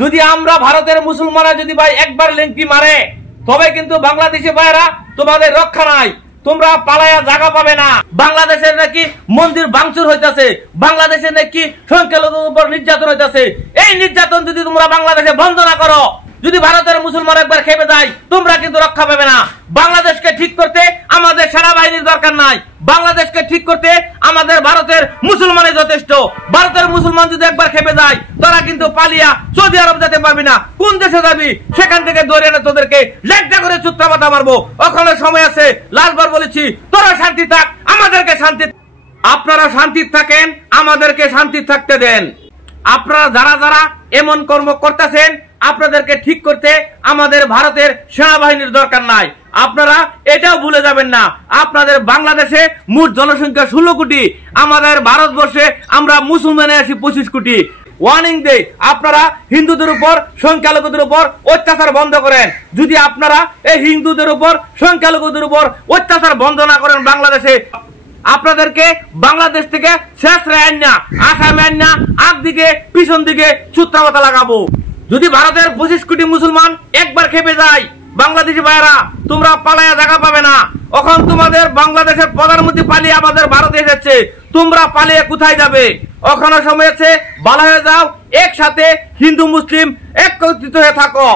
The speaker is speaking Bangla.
যদি আমরা ভারতের মুসলমানরা যদি ভাই একবার লেংটি মারে তবে কিন্তু বাংলাদেশি ভাইরা তোমাদের রক্ষা নাই, তোমরা পালায়া জায়গা পাবে না। বাংলাদেশের নাকি মন্দির ভাঙচুর হইতাছে, বাংলাদেশের নাকি সংখ্যালঘুর উপর নির্যাতন হইতাছে। এই নির্যাতন যদি তোমরা বাংলাদেশে বন্ধ না করো, যদি ভারতের মুসলমান একবার খেপে যায়, তোমরা কিন্তু রক্ষা পাবে না। বাংলাদেশকে ঠিক করতে আমাদের সেনাবাহিনীর দরকার নাই, বাংলাদেশকে ঠিক করতে আমাদের ভারতের মুসলমানই যথেষ্ট। ভারতের মুসলমান যদি একবার খেপে যায়, তোরা কিন্তু পালিয়া সৌদি আরব যেতে পারবি না। কোন দেশে যাবি? সেখান থেকে ধরে এনে তোদেরকে লেখটা করে চুত্রাপাতা মারবো। ওখানে সময় আছে, লাস্টবার বলেছি, তোরা শান্তি থাক, আমাদেরকে শান্তি, আপনারা শান্তি থাকেন, আমাদেরকে শান্তি থাকতে দেন। আপনারা যারা যারা এমন কর্ম করতেছেন, আপনাদেরকে ঠিক করতে আমাদের ভারতের সেনাবাহিনীর দরকার নাই। আপনারা এটাও ভুলে যাবেন না, আপনাদের বাংলাদেশে মোট জনসংখ্যা 16 কোটি, আমাদের ভারতবর্ষে আমরা মুসলমান আছি 25 কোটি। ওয়ার্নিং দে, আপনারা হিন্দুদের উপর সংখ্যালঘুদের উপর অত্যাচার বন্ধ করেন। যদি আপনারা এই হিন্দুদের উপর সংখ্যালঘুদের উপর অত্যাচার বন্ধ না করেন বাংলাদেশে, আপনাদেরকে বাংলাদেশ থেকে শেষ রেন না, আসামে আন না, আগ দিকে পিছন দিকে সূত্রাপাতা লাগাবো। যদি ভারতের 25 কোটি মুসলমান একবার খেপে যায়, বাংলাদেশি ভাইরা তোমরা পালায়া জায়গা পাবে না। এখন তোমাদের বাংলাদেশের প্রধানমন্ত্রী পালিয়ে আমাদের ভারতে এসেছে, তোমরা পালিয়ে কোথায় যাবে? ওখানে সময় আছে, ভালো হয়ে যাও, একসাথে হিন্দু মুসলিম একত্রিত হয়ে থাকো।